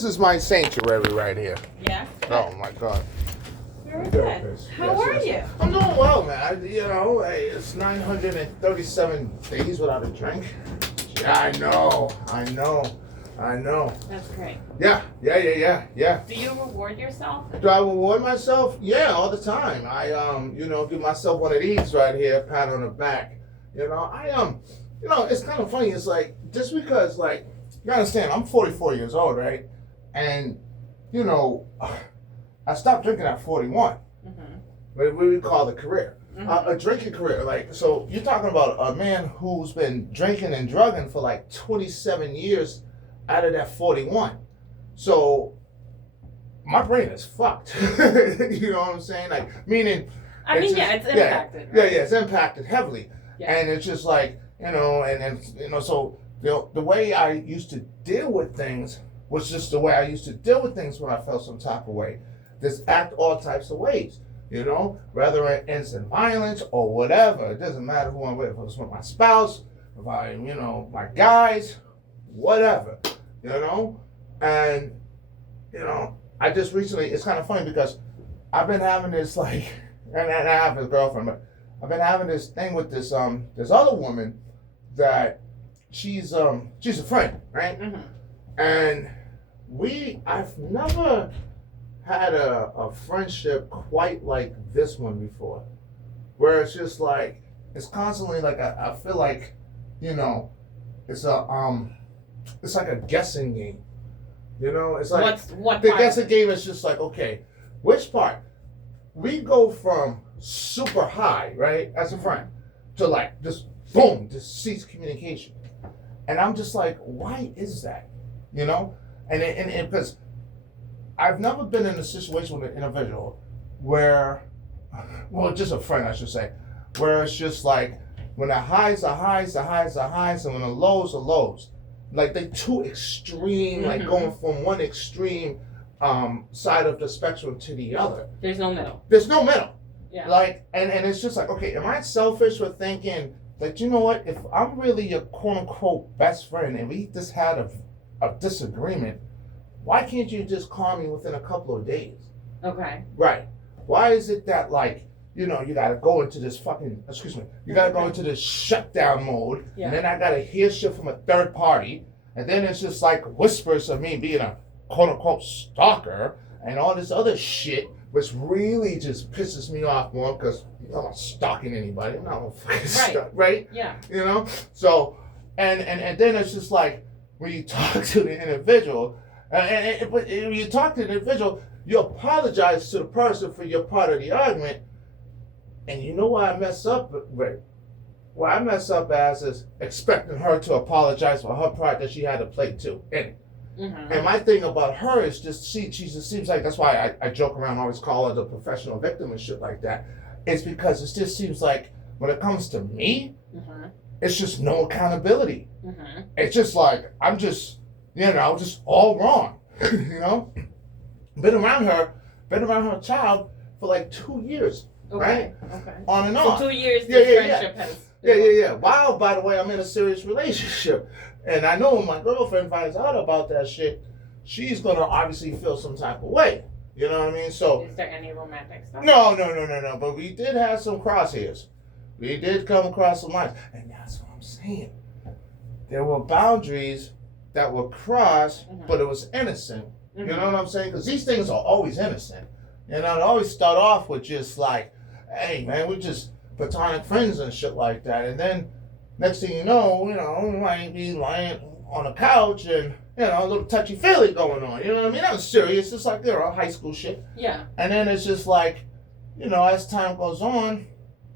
This is my sanctuary right here. Yeah. Oh my God. Very good. How are you? I'm doing well, man. Hey, it's 937 days without a drink. Yeah, I know. That's great. Yeah. Do you reward yourself? Do I reward myself? Yeah, all the time. I give myself one of these right here, pat on the back. It's kind of funny. It's like just because, like, you understand, I'm 44 years old, right? And I stopped drinking at 41. Mm-hmm. What we call the career. Mm-hmm. A drinking career. Like, so you're talking about a man who's been drinking and drugging for like 27 years out of that 41. So my brain is fucked. You know what I'm saying? Like, meaning. It's impacted. Yeah, it's impacted heavily. Yeah. And it's just like, so the way I used to deal with things was just the way I used to deal with things when I felt some type of way. Just act all types of ways, whether it's in violence or whatever. It doesn't matter who I'm with. If it's with my spouse, if I, my guys, whatever, And, I just recently, it's kind of funny because I've been having this, like, and I have a girlfriend, but I've been having this thing with this other woman that she's a friend, right? Mm-hmm. And I've never had a friendship quite like this one before, where it's just like, it's constantly like, I feel like, it's like a guessing game, it's like, what the guessing game is just like, okay, which part? We go from super high, right, as a friend, to like, just boom, just cease communication. And I'm just like, why is that? And because I've never been in a situation with an individual where, well, just a friend, I should say, where it's just like, when the highs are highs, the highs are highs, and when the lows are lows. Like, they're too extreme, like going from one extreme side of the spectrum to the other. There's no middle. There's no middle. Yeah. Like, and it's just like, okay, am I selfish for thinking that, you know what, if I'm really your quote unquote best friend and we just had a disagreement, why can't you just call me within a couple of days? Okay. Right. Why is it that, like, you gotta go into this you gotta go into this shutdown mode, and then I gotta hear shit from a third party, and then it's just like whispers of me being a quote unquote stalker and all this other shit, which really just pisses me off more because I'm not stalking anybody. I'm not fucking right? Yeah. So, and then it's just like, when you talk to the individual, but when you talk to the individual, you apologize to the person for your part of the argument. And you know why I mess up? What I mess up as is expecting her to apologize for her part that she had to play too. And my thing about her is just, she just seems like, that's why I joke around, I always call her the professional victim and shit like that. It's because it just seems like when it comes to me, it's just no accountability. It's just like, I'm just, just all wrong. Been around her child for like 2 years. Okay. Right? Okay. On and on. So 2 years this friendship has. Yeah. Wow, by the way, I'm in a serious relationship. And I know when my girlfriend finds out about that shit, she's going to obviously feel some type of way. You know what I mean? So. Is there any romantic stuff? No. But we did have some crosshairs. We did come across some lines. And that's what I'm saying. There were boundaries that were crossed, but it was innocent. You know what I'm saying? Because these things are always innocent. It always start off with just like, hey, man, we're just platonic friends and shit like that. And then next thing you know, we might be lying on a couch and, a little touchy-feely going on. You know what I mean? That was serious. It's like, high school shit. Yeah. And then it's just like, as time goes on,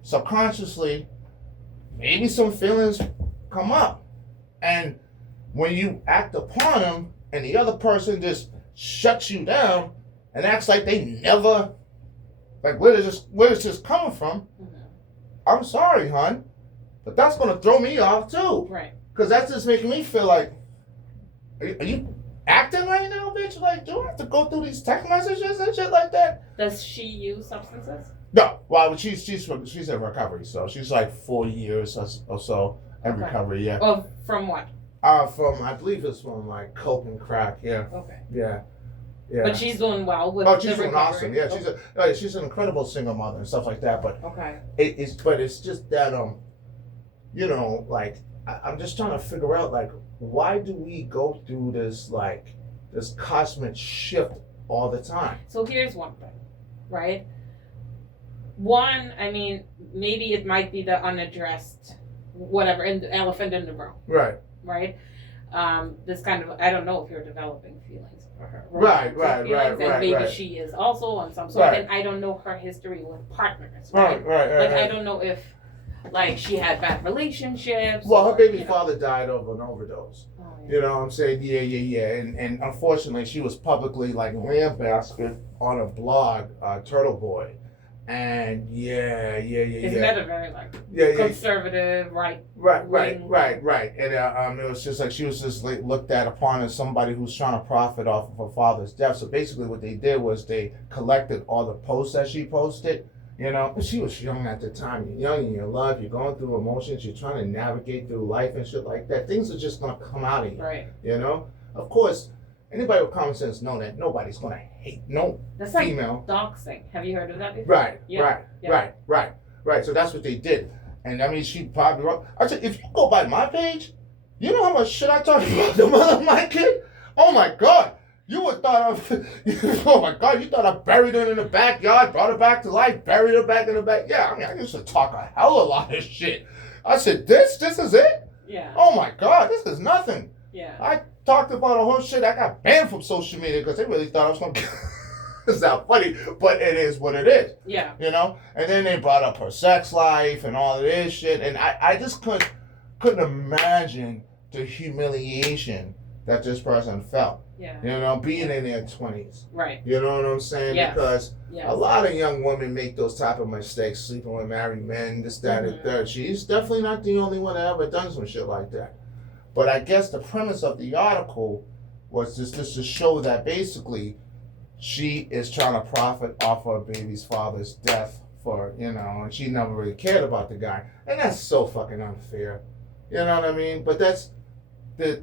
subconsciously, maybe some feelings come up. And when you act upon them and the other person just shuts you down and acts like they never, like, where is this coming from? I'm sorry, hon, but that's gonna throw me off too. Right. Because that's just making me feel like, are you acting right now, bitch? Like, do I have to go through these text messages and shit like that? Does she use substances? No. Well, she's in recovery, so she's like 4 years or so in recovery. Yeah. Oh, from what? I believe it's from like coke and crack. Yeah, Okay. yeah, yeah. But she's doing well with Oh, the she's doing recovery. awesome. Yeah, she's an incredible single mother and stuff like that. But Okay. it's just that like I'm just trying to figure out like why do we go through this cosmic shift all the time? So here's one thing, right? One, I mean, maybe it might be the unaddressed, whatever, and the elephant in the room, Right. right? This kind of, I don't know if you're developing feelings for her. Right, romantic feelings, and maybe she is also on some sort. Right. And I don't know her history with partners, Right. Like Right. I don't know if, like, she had bad relationships. Well, her or, baby you know. father died of an overdose. Oh, You know what I'm saying? Yeah. And unfortunately, she was publicly like lambasted on a blog, Turtle Boy. And Isn't that a very like yeah. conservative, right? Right. And it was just like she was just like looked at upon as somebody who's trying to profit off of her father's death. So basically, what they did was they collected all the posts that she posted. You know, she was young at the time. You're young in your love. You're going through emotions. You're trying to navigate through life and shit like that. Things are just gonna come out of you. Right. You know, of course, anybody with common sense know that nobody's gonna hate no That's like female. doxing. Have you heard of that before? Right. Yeah. Right. So that's what they did. And I mean, she probably wrote. I said, if you go by my page, you know how much shit I talk about the mother of my kid? Oh my God. You would thought of, oh my God, you thought I buried her in the backyard, brought her back to life, buried her back in the back. Yeah, I mean, I used to talk a hell of a lot of shit. I said, this is it? Yeah. Oh my God, this is nothing. Yeah. I talked about a whole shit. I got banned from social media because they really thought I was going to It's not funny, but it is what it is. Yeah. You know? And then they brought up her sex life and all of this shit. And I just couldn't imagine the humiliation that this person felt. Yeah. You know, being in their 20s. Right. You know what I'm saying? Yes. Because Yes. a lot of young women make those type of mistakes, sleeping with married men, this, that, and third. She's definitely not the only one that ever done some shit like that. But I guess the premise of the article was just to show that basically she is trying to profit off her baby's father's death for, you know, and she never really cared about the guy. And that's so fucking unfair. You know what I mean? But that's the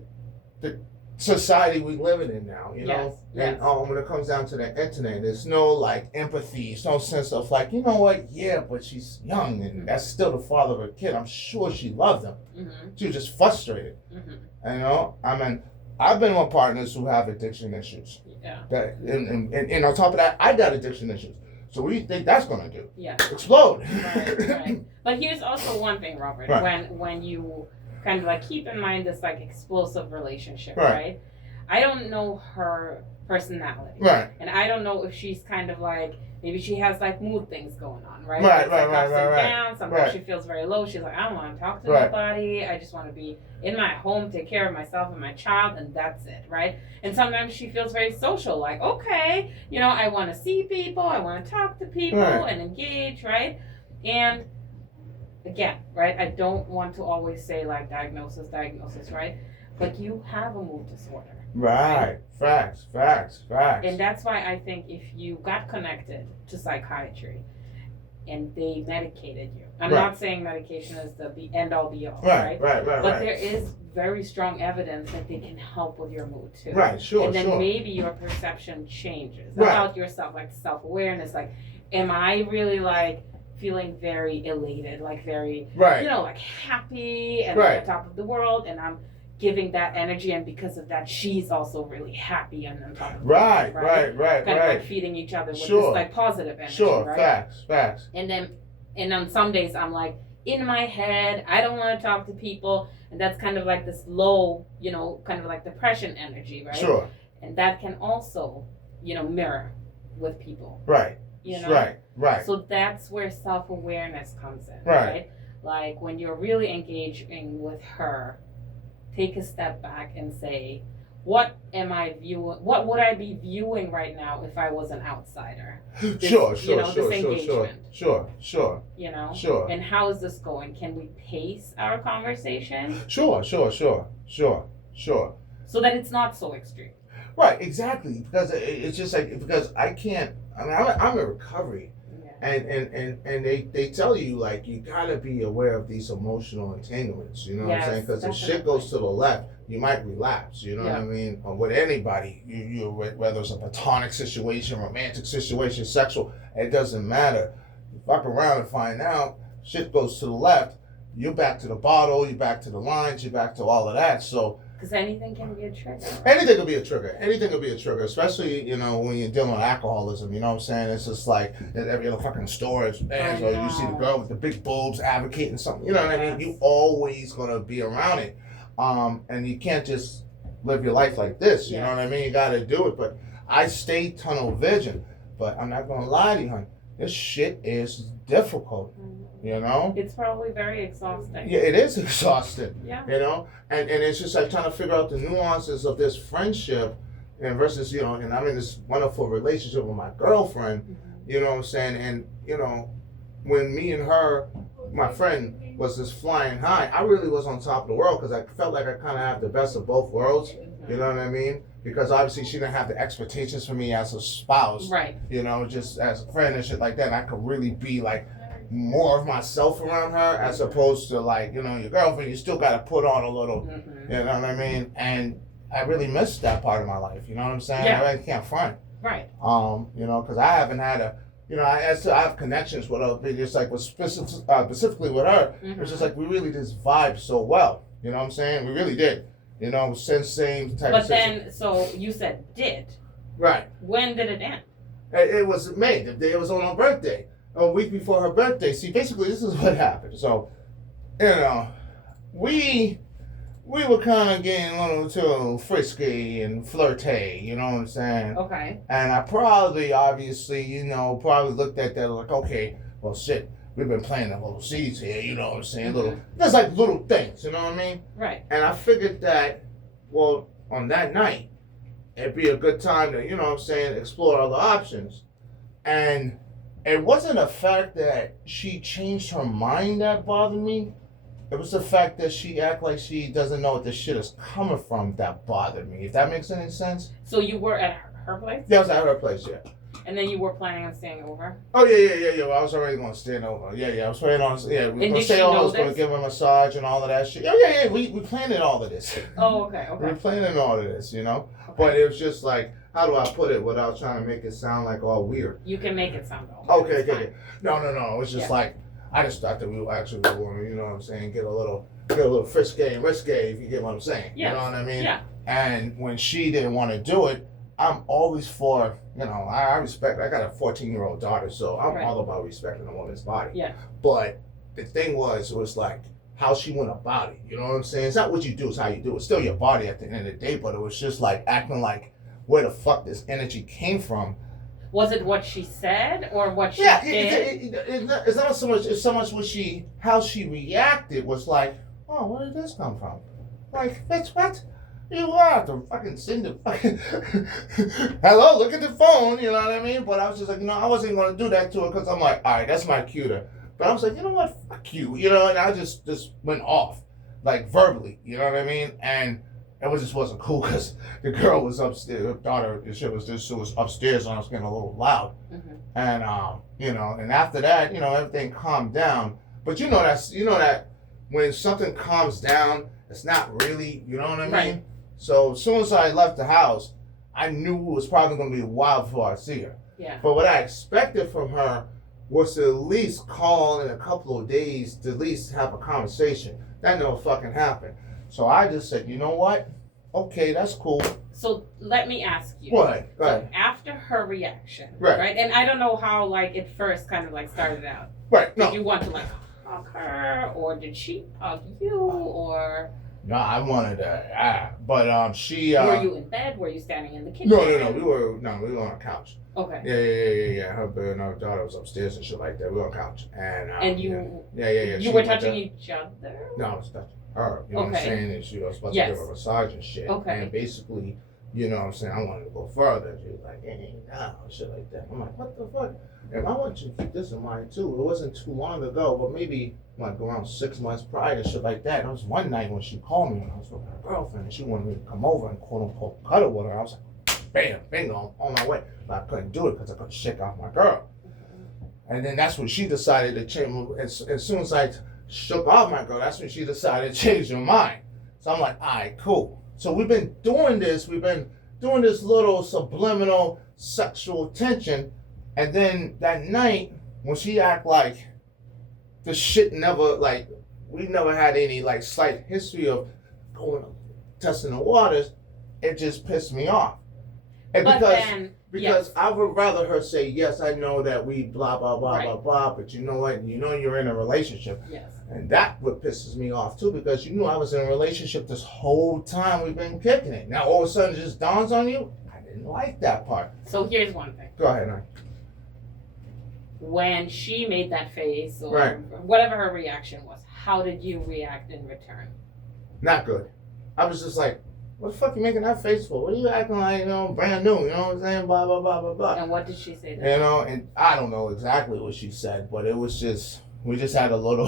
society we living in now, you know? Yes. And when it comes down to the internet, there's no like empathy, there's no sense of like, you know what, yeah, but she's young and that's still the father of her kid. I'm sure she loved him. Mm-hmm. She was just frustrated. Mm-hmm. You know? I mean, I've been with partners who have addiction issues. Yeah. That and on top of that, I got addiction issues. So what do you think that's gonna do? Yeah. Explode. Right. But here's also one thing, Robert. Right. When you kind of like keep in mind this like explosive relationship, Right. right? I don't know her personality. Right. And I don't know if she's kind of like, maybe she has like mood things going on, right? Right, It's right, like ups right, and right. down. Sometimes Right. she feels very low. She's like, I don't want to talk to Right. nobody. I just want to be in my home, take care of myself and my child, and that's it, right? And sometimes she feels very social, like, okay, you know, I want to see people, I want to talk to people Right. and engage, right? And again, right, I don't want to always say like diagnosis, right? But you have a mood disorder. Right. Facts. And that's why I think if you got connected to psychiatry and they medicated you, I'm Right. not saying medication is the end all be all, right? Right. But there is very strong evidence that they can help with your mood too. Right, sure, And then sure. maybe your perception changes Right. about yourself, like self-awareness. Like, am I really like feeling very elated, like very, Right. you know, like happy and Right. like on top of the world, and I'm giving that energy, and because of that, she's also really happy and on top of the Right, world, right. Kind of like feeding each other with Sure. this like positive energy, Sure, right? facts. And on some days I'm like in my head, I don't want to talk to people, and that's kind of like this low, you know, kind of like depression energy, right? Sure. And that can also, you know, mirror with people, Right. you know? Right. So that's where self-awareness comes in, Right. right? Like when you're really engaging with her, take a step back and say, what am I viewing? What would I be viewing right now if I was an outsider? Sure. You know, this engagement. Sure. You know? Sure. And how is this going? Can we pace our conversation Sure. so that it's not so extreme? Right, exactly. Because it's just like, because I can't, I mean, I'm in recovery. Yeah. And they tell you, like, you gotta be aware of these emotional entanglements, you know what I'm Yes, saying? Because if shit definitely. goes to the left, you might relapse. You know what Yeah. I mean? With anybody, whether it's a platonic situation, romantic situation, sexual, it doesn't matter. You fuck around and find out shit goes to the left. You're back to the bottle. You're back to the lines. You're back to all of that. So. Because anything can be a trigger. Anything could be a trigger. Anything could be a trigger, especially, when you're dealing with alcoholism. You know what I'm saying? It's just like at every other fucking store, it's bands, or you see the girl with the big boobs advocating something. You know what I mean? You always gonna be around it, and you can't just live your life like this. You know what I mean? You gotta do it. But I stay tunnel vision. But I'm not gonna lie to you, honey. This shit is difficult. You know? It's probably very exhausting. Yeah, it is exhausting. Yeah. And it's just like trying to figure out the nuances of this friendship and versus, and I'm in this wonderful relationship with my girlfriend, you know what I'm saying? And, when me and her, my friend, was just flying high, I really was on top of the world because I felt like I kind of have the best of both worlds, you know what I mean? Because obviously she didn't have the expectations for me as a spouse, right? Just as a friend and shit like that. And I could really be like, more of myself around her as opposed to like, your girlfriend, you still got to put on a little, you know what I mean? And I really missed that part of my life, you know what I'm saying? Yeah. I really can't front. Right. Because I haven't had I have connections with other, just like with specifically with her, it's just like we really just vibe so well, you know what I'm saying? We really did, same type But of then, so you said did. Right. When did it end? It was May, the day it was on her birthday. A week before her birthday. See, basically, this is what happened. So, we were kind of getting a little too frisky and flirty, you know what I'm saying? Okay. And I probably, obviously, probably looked at that like, okay, well, shit, we've been planting a little seeds here, you know what I'm saying? There's like little things, you know what I mean? Right. And I figured that, well, on that night, it'd be a good time to, explore other options. And it wasn't the fact that she changed her mind that bothered me. It was the fact that she act like she doesn't know what this shit is coming from that bothered me. If that makes any sense. So you were at her place? Yeah, I was at her place, yeah. And then you were planning on staying over? Oh, yeah. Well, I was already going to stay over. Yeah, I was planning on, we were going to stay over. I was going to give her a massage and all of that shit. Yeah. We planned all of this. Oh, okay. We were planning all of this, Okay. But it was just like, how do I put it without trying to make it sound like all weird? You can make it sound all weird. Okay. No. It was just like, I just thought that we were actually going to, get a little frisky and risky, if you get what I'm saying. Yes. You know what I mean? Yeah. And when she didn't want to do it, I'm always for, I respect, I got a 14-year-old daughter, so I'm all about respecting a woman's body. Yeah. But the thing was like, how she went about it. You know what I'm saying? It's not what you do, it's how you do it. It's still your body at the end of the day, but it was just like acting like where the fuck this energy came from. Was it what she said or what she did? It's not so much. It's so much how she reacted was like, oh, where did this come from? Like, bitch, what? You are to fucking send the fucking hello, look at the phone. You know what I mean? But I was just like, I wasn't gonna do that to her because I'm like, all right, that's my cue to. But I was like, you know what? Fuck you. And I just went off, like verbally. You know what I mean? And it just wasn't cool because the girl was upstairs. Her daughter, she was upstairs, and I was getting a little loud. And and after that, everything calmed down. But that when something calms down, it's not really, you know what I mean? Right. So as soon as I left the house, I knew it was probably going to be a while before I see her. Yeah. But what I expected from her was to at least call in a couple of days to at least have a conversation. That never fucking happened. So I just said, you know what? Okay, that's cool. So let me ask you. What? Go ahead. So after her reaction, right? And I don't know how it first kind of started out. Right. No. Did you want to hug her, or did she hug you, or? No, I wanted to. But she. Were you in bed? Were you standing in the kitchen? No. We were on a couch. Okay. Yeah. Her and her daughter was upstairs and shit like that. We were on a couch, and you. Yeah. You were touching each other. No, I was touching her. You know what I'm saying? And she was supposed to give her a massage and shit. Okay. And basically, you know what I'm saying, I wanted to go further. She was like, no, shit like that. I'm like, what the fuck? And I want you to keep this in mind too. It wasn't too long ago, but maybe around 6 months prior, shit like that. There was one night when she called me when I was with her girlfriend, and she wanted me to come over and quote unquote cuddle with her. I was like, bam, bingo, on my way. But I couldn't do it because I couldn't shake off my girl. And then that's when she decided to change. As soon as I shook off my girl, that's when she decided to change her mind. So I'm like, all right, cool. So we've been doing this little subliminal sexual tension, and then that night when she act like the shit never, like, we never had any like slight history of going testing the waters, it just pissed me off. And But because yes. I would rather her say, yes, I know that we blah blah blah Right. blah blah, but you know what, you know you're in a relationship. Yes. And that what pisses me off too, because you knew I was in a relationship this whole time we've been kicking it. Now all of a sudden it just dawns on you, I didn't like that part. So here's one thing. Go ahead, honey. When she made that face or Right. whatever her reaction was, how did you react in return? Not good. I was just like, what the fuck you making that face for? What are you acting like, brand new, you know what I'm saying? Blah, blah, blah, blah, blah. And what did she say? And I don't know exactly what she said, but it was just, we just had a little,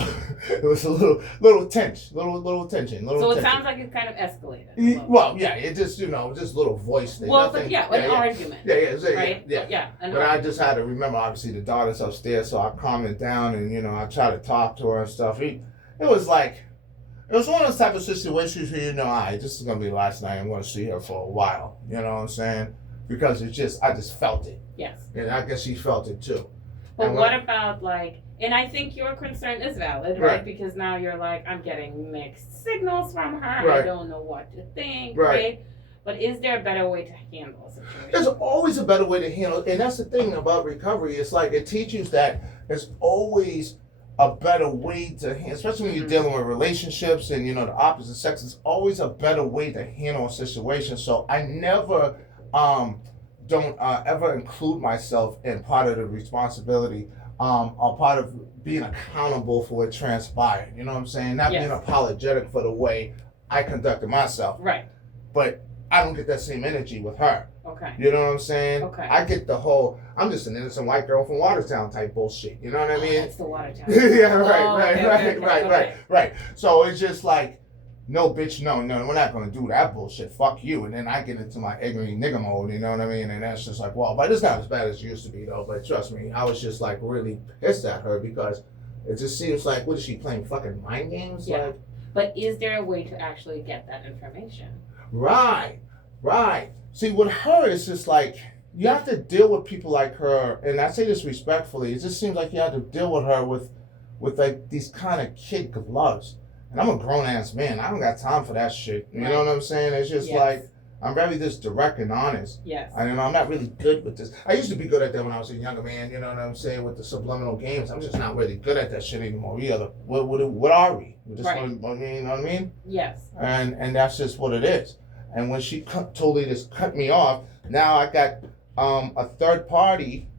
it was a little tension, little tension. So it tension. sounds like it kind of escalated. a little. Well, yeah, it just, just little voice thing. Well, Nothing, but an argument. Yeah, Right? yeah. An But I argument. just had to remember, obviously, the daughter's upstairs, so I calmed it down and, I tried to talk to her and stuff. It was like, it was one of those type of situations where, this is going to be the last night. I'm going to see her for a while. You know what I'm saying? Because I just felt it. Yes. And I guess she felt it too. But And what about and I think your concern is valid, right? Right. Because now you're like, I'm getting mixed signals from her. I Right. don't know what to think, Right. right? But is there a better way to handle a situation? There's always a better way to handle it. And that's the thing about recovery. It's like it teaches that there's always a better way to handle, especially when you're dealing with relationships and, the opposite sex. It's always a better way to handle a situation. So I never don't ever include myself in part of the responsibility or part of being accountable for what transpired. You know what I'm saying? Not Yes. being apologetic for the way I conducted myself. Right. But I don't get that same energy with her. Okay. You know what I'm saying? Okay. I get the whole, I'm just an innocent white girl from Watertown type bullshit. You know what I mean? That's the Watertown. Yeah, right, Oh, right, okay, right, okay, right, okay. right. So it's just like, no, bitch, no, we're not gonna do that bullshit. Fuck you. And then I get into my ignorant nigga mode, you know what I mean? And that's just like, well, but it's not as bad as it used to be though. But trust me, I was just like really pissed at her because it just seems like, what is she playing, fucking mind games? Yeah. Like, But is there a way to actually get that information? right. See, with her, it's just like, you have to deal with people like her, and I say this respectfully, it just seems like you have to deal with her with like these kind of kid gloves. And I'm a grown ass man. I don't got time for that shit. You know what I'm saying? It's just Yes. like, I'm very just direct and honest. Yes. I'm not really good with this. I used to be good at that when I was a younger man, you know what I'm saying, with the subliminal games. I'm just not really good at that shit anymore. What are we? We just Right. you know what I mean? Yes. And that's just what it is. And when she totally just cut me off, now I got a third party.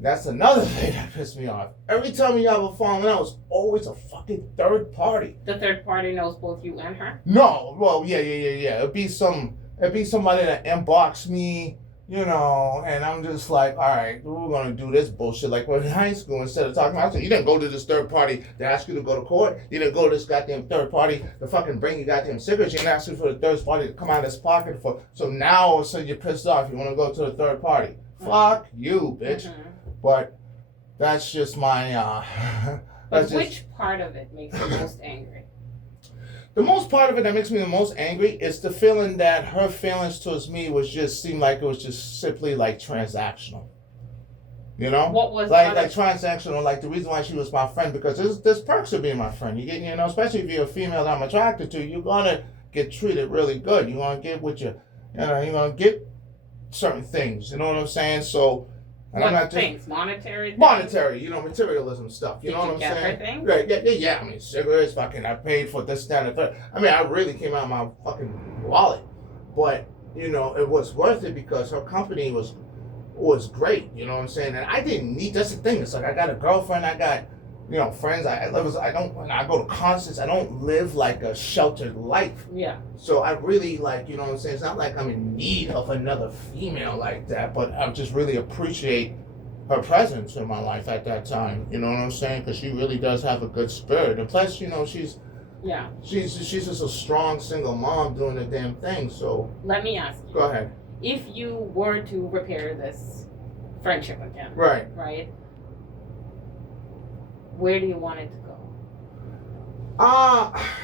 That's another thing that pissed me off. Every time you have a falling out, it's always a fucking third party. The third party knows both you and her? No, well, yeah. It'd be somebody that inbox me, and I'm just like, all right, we're gonna do this bullshit. Like we're in high school, instead of talking about, you didn't go to this third party to ask you to go to court. You didn't go to this goddamn third party to fucking bring you goddamn cigarettes. You didn't ask you for the third party to come out of his pocket for. So now all of a sudden you're pissed off. You want to go to the third party. Mhm. Fuck you, bitch. Mhm. But that's just my. But that's just, which part of it makes you most angry? the most part of it that makes me the most angry is the feeling that her feelings towards me seemed like it was just simply like transactional. You know? What was like transactional, like the reason why she was my friend, because there's perks of being my friend. You get, especially if you're a female that I'm attracted to, you're gonna get treated really good. You're gonna get you're gonna get certain things. You know what I'm saying? So, and what I'm not things? just Monetary things? monetary, materialism stuff. You Did know you what I'm get saying? her things? Right, yeah. I mean, cigarettes, fucking, I paid for this, that, and the third. I mean, I really came out of my fucking wallet, but it was worth it because her company was great. You know what I'm saying? And I didn't need. That's the thing. It's like I got a girlfriend. I got friends. When I go to concerts, I don't live like a sheltered life. Yeah. So I really what I'm saying? It's not like I'm in need of another female like that, but I just really appreciate her presence in my life at that time. You know what I'm saying? Because she really does have a good spirit. And plus, she's just a strong single mom doing the damn thing. So Let me ask you. go ahead. If you were to repair this friendship again, Right. where do you want it to go?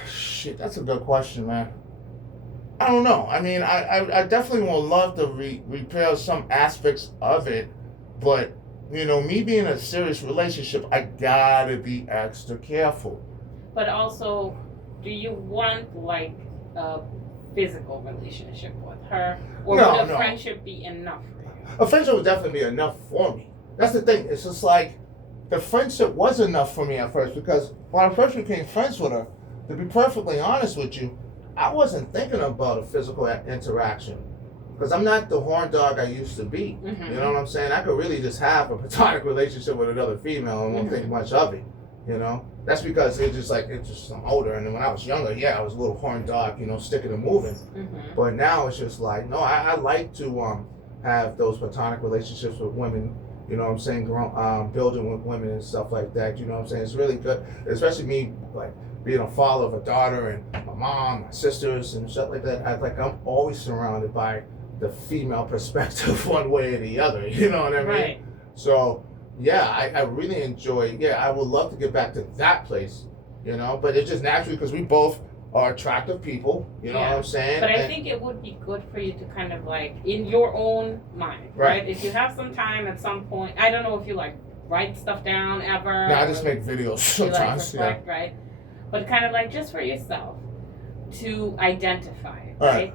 Shit, that's a good question, man. I don't know. I mean, I definitely would love to repair some aspects of it, but you know, me being in a serious relationship, I gotta be extra careful. But also, do you want like a physical relationship with her, or No, would a no. friendship be enough for you? A friendship would definitely be enough for me. That's the thing. It's just like the friendship was enough for me at first because when I first became friends with her, to be perfectly honest with you, I wasn't thinking about a physical interaction because I'm not the horn dog I used to be. Mm-hmm. You know what I'm saying? I could really just have a platonic relationship with another female and won't think much of it. You know, that's because I'm older, and then when I was younger, yeah, I was a little horn dog, you know, sticking and moving. Mm-hmm. But now it's just like, no, I like to have those platonic relationships with women. You know what I'm saying? Building with women and stuff like that. You know what I'm saying? It's really good, especially me like being a father of a daughter and my mom, my sisters, and stuff like that. I'm always surrounded by the female perspective, one way or the other. You know what I mean? Right. So yeah, I really enjoy. Yeah, I would love to get back to that place. You know, but it's just naturally because we both are attractive people. You know what I'm saying? But I think it would be good for you to kind of like, in your own mind, Right. right? If you have some time at some point, I don't know if you like write stuff down ever. Yeah, I just make videos you like sometimes. reflect, right? But kind of like just for yourself to identify, Right. right?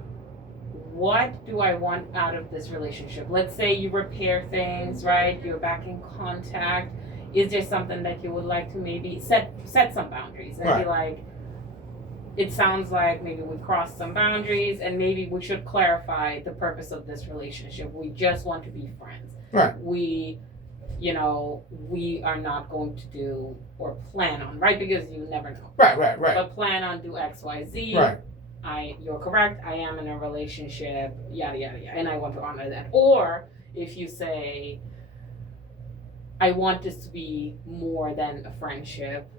What do I want out of this relationship? Let's say you repair things, right? You're back in contact. Is there something that you would like to maybe set some boundaries and Right. be like, it sounds like maybe we crossed some boundaries and maybe we should clarify the purpose of this relationship. We just want to be friends. Right. We are not going to do or plan on, right? Because you never know. Right. But plan on do X, Y, Z. Right. You're correct. I am in a relationship, yada, yada, yada. And I want to honor that. Or if you say, I want this to be more than a friendship,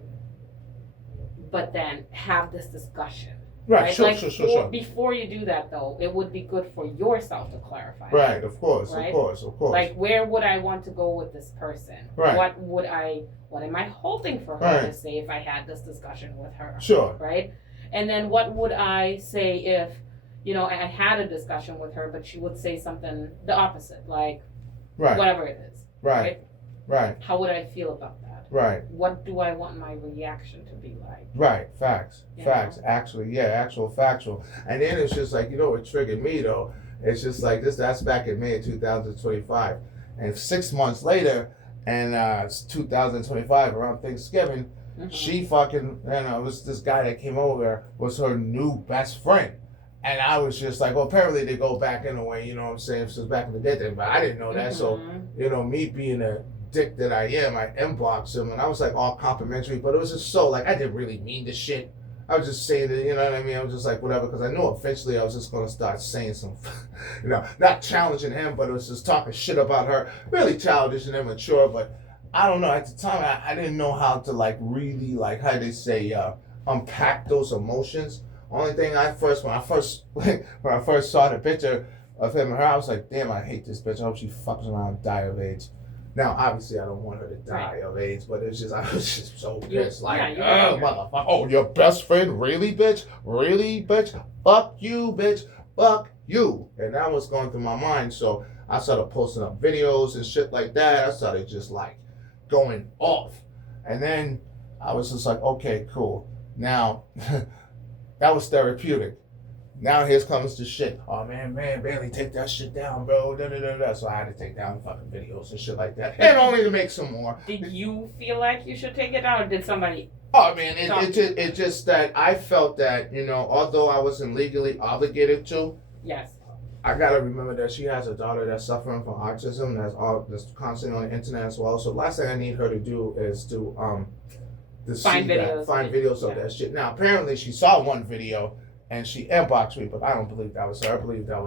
but then have this discussion. Right. Like, Sure. Before you do that, though, it would be good for yourself to clarify. Right. Of course. Right? Of course. Like, where would I want to go with this person? Right. What am I hoping for her Right. to say if I had this discussion with her? Sure. Right? And then what would I say if, I had a discussion with her, but she would say something the opposite, like Right. whatever it is. Right. Right. How would I feel about that? Right. What do I want my reaction to be like? Right. Facts. You Facts. Actually, yeah. Actual factual. And then it's just like, what triggered me though. It's just like that's back in May of 2025, and 6 months later, and it's 2025 around Thanksgiving. Mm-hmm. She fucking, this guy that came over was her new best friend. And I was just like, well, apparently they go back in a way, you know what I'm saying? This was back in the day, but I didn't know that. So, me being a dick that I am, I inboxed him and I was like all complimentary, but it was just so like, I didn't really mean the shit. I was just saying it, you know what I mean? I was just like, whatever, because I knew eventually I was just going to start saying some, not challenging him, but it was just talking shit about her. Really childish and immature, but I don't know. At the time, I didn't know how to like really like how they say unpack those emotions. Only thing when I first saw the picture of him and her, I was like, damn, I hate this bitch. I hope she fucks around and die of AIDS. Now, obviously, I don't want her to die of AIDS, but it's just I was just so pissed. Like, motherfucker, oh, your best friend, really, bitch, fuck you, bitch, fuck you. And that was going through my mind. So I started posting up videos and shit like that. I started just like going off. And then I was just like, okay, cool. Now, that was therapeutic. Now here comes the shit. Oh man, Bailey, take that shit down, bro. So I had to take down fucking videos and shit like that. And only to make some more. Did you feel like you should take it down, or did somebody? Oh man, it just that I felt that, although I wasn't legally obligated to. Yes. I gotta remember that she has a daughter that's suffering from autism that's constantly on the internet as well. So the last thing I need her to do is to find videos of that shit. Now apparently she saw one video and she inboxed me, but I don't believe that was her. I believe that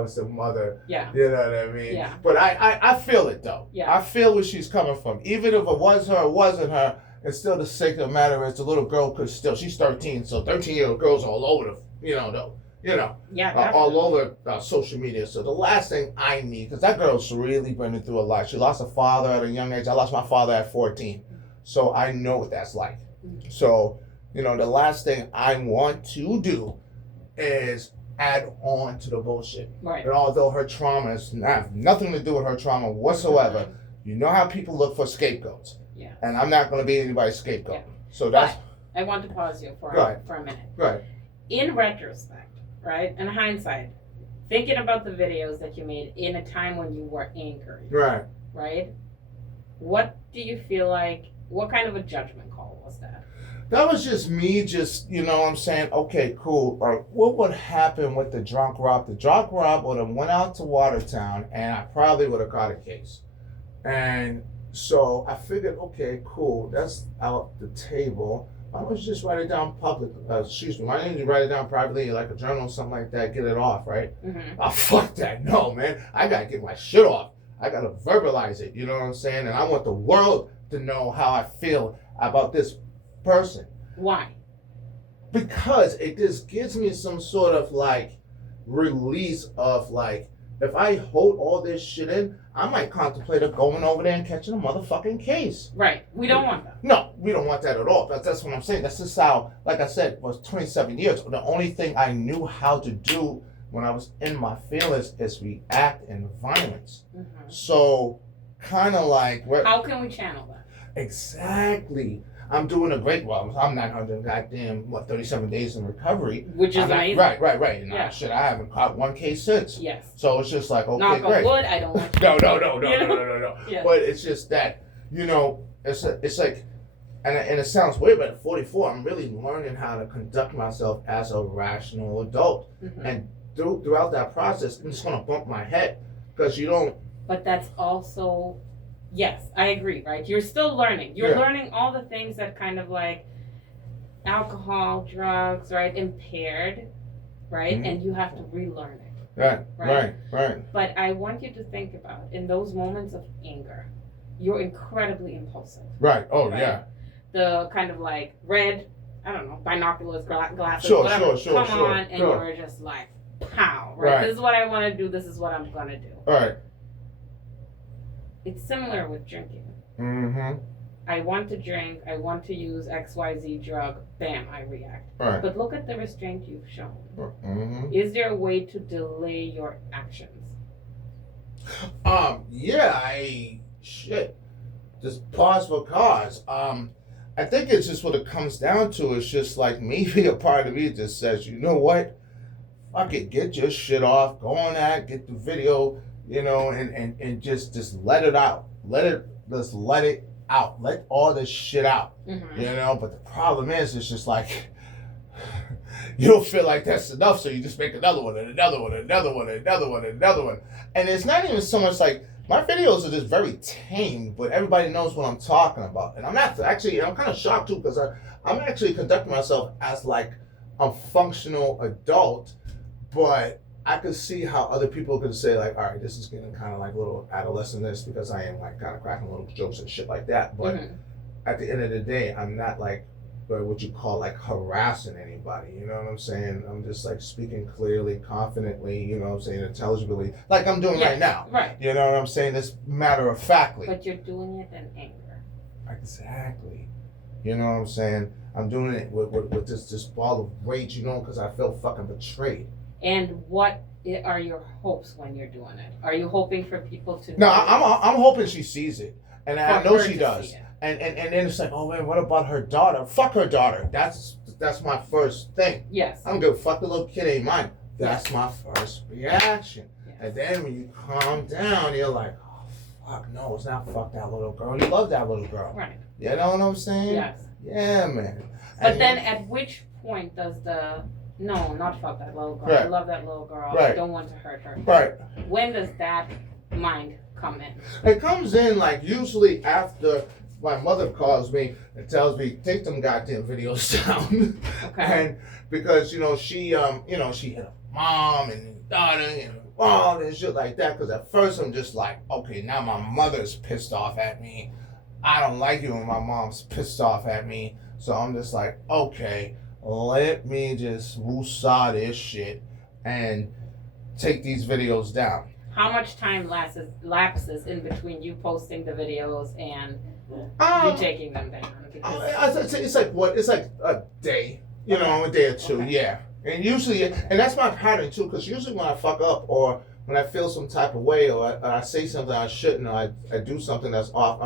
was the mother. Yeah. You know what I mean? Yeah. But I feel it though. Yeah. I feel where she's coming from. Even if it was her or wasn't her, it's still the sake of the matter is the little girl could still, she's 13, so 13-year-old girls all over all over social media. So the last thing I need, because that girl's really been through a lot. She lost a father at a young age. I lost my father at 14. So I know what that's like. So You know, the last thing I want to do is add on to the bullshit. Right. And although her traumas have nothing to do with her trauma whatsoever, you know how people look for scapegoats. Yeah. And I'm not going to be anybody's scapegoat. Yeah. So that's. But I want to pause you for a minute. Right. In retrospect, right, in hindsight, thinking about the videos that you made in a time when you were angry, Right. right? What do you feel like? What kind of a judgment call was that? That was just me, you know what I'm saying, okay, cool. What would happen with the drunk Rob? The drunk Rob would have went out to Watertown and I probably would have caught a case. And so I figured, okay, cool, that's out the table. Why don't you just write it down why don't you write it down privately, like a journal, something like that, get it off, right? Mm-hmm. Oh, fuck that, no, man. I gotta get my shit off. I gotta verbalize it, you know what I'm saying? And I want the world to know how I feel about this person. Why? Because it just gives me some sort of like release of like, if I hold all this shit in, I might contemplate of going over there and catching a motherfucking case. Right. We don't want that. No, we don't want that at all. That's what I'm saying. That's just how, like I said, it was 27 years. The only thing I knew how to do when I was in my feelings is react in violence. Mm-hmm. So, kind of like... How can we channel that? Exactly. I'm doing a great well. I'm 37 days in recovery. Which is amazing. Right. And Yeah. shit, I haven't caught one case since. Yes. So it's just like, okay, Knock great. on wood, I don't want No. to. Yeah. But it's just that, you know, it's like, and it sounds weird, but at 44, I'm really learning how to conduct myself as a rational adult. Mm-hmm. And throughout that process, I'm just going to bump my head because you don't. But that's also, yes, I agree, right? You're still learning. You're Yeah. learning all the things that kind of like alcohol, drugs, right, impaired, right? Mhm. And you have to relearn it. Right. But I want you to think about, in those moments of anger, you're incredibly impulsive. Right. Oh, Right. yeah. The kind of like red, I don't know, binoculars, glasses, Sure, whatever, sure, come sure, on, and sure. you're just like, pow, right? Right. This is what I want to do, this is what I'm going to do. All right. It's similar with drinking. Mm-hmm. I want to drink, I want to use XYZ drug, bam, I react. All right. But look at the restraint you've shown. Mm-hmm. Is there a way to delay your actions? Yeah, just pause for cause. I think it's just what it comes down to. It's just like maybe a part of me just says, you know what? Fuck it, get your shit off, go on that, get the video, you know, and just let it out. Let it out. Let all this shit out. Mm-hmm. You know, but the problem is it's just like you don't feel like that's enough, so you just make another one and another one and another one and another one and another one. And it's not even so much like my videos are just very tame, but everybody knows what I'm talking about. And I'm not actually, I'm kind of shocked too because I'm actually conducting myself as like a functional adult, but I could see how other people could say like, all right, this is getting kind of like a little adolescent-ness because I am like kind of cracking little jokes and shit like that. But at the end of the day, I'm not like what you call like harassing anybody, you know what I'm saying? I'm just like speaking clearly, confidently, you know what I'm saying, intelligibly, like I'm doing right now. Right. You know what I'm saying? This matter of factly. But you're doing it in anger. Exactly. You know what I'm saying? I'm doing it with this ball of rage, you know, because I felt fucking betrayed. And what are your hopes when you're doing it? Are you hoping for people to? No, I'm hoping she sees it, and I know she does. It. And then it's like, oh man, what about her daughter? Fuck her daughter. That's my first thing. Yes. I don't give a fuck, the little kid ain't mine. That's my first reaction. Yes. And then when you calm down, you're like, oh fuck, no, it's not fuck that little girl. You love that little girl. Right. You know what I'm saying? Yes. Yeah, man. But then at which point does no, not fuck that little girl. Right. I love that little girl. Right. I don't want to hurt her. Right. When does that mind come in? It comes in like usually after my mother calls me and tells me, take them goddamn videos down. Okay. And because, she hit her mom and daughter and all this shit like that. Because at first I'm just like, okay, now my mother's pissed off at me. I don't like it when my mom's pissed off at me. So I'm just like, okay, let me just woosah this shit and take these videos down. How much time lapses in between you posting the videos and you taking them down? Because It's like what? It's like a day, you know, a day or two, Okay. yeah. And usually, and that's my pattern too, because usually when I fuck up or when I feel some type of way or I say something I shouldn't or I do something that's off,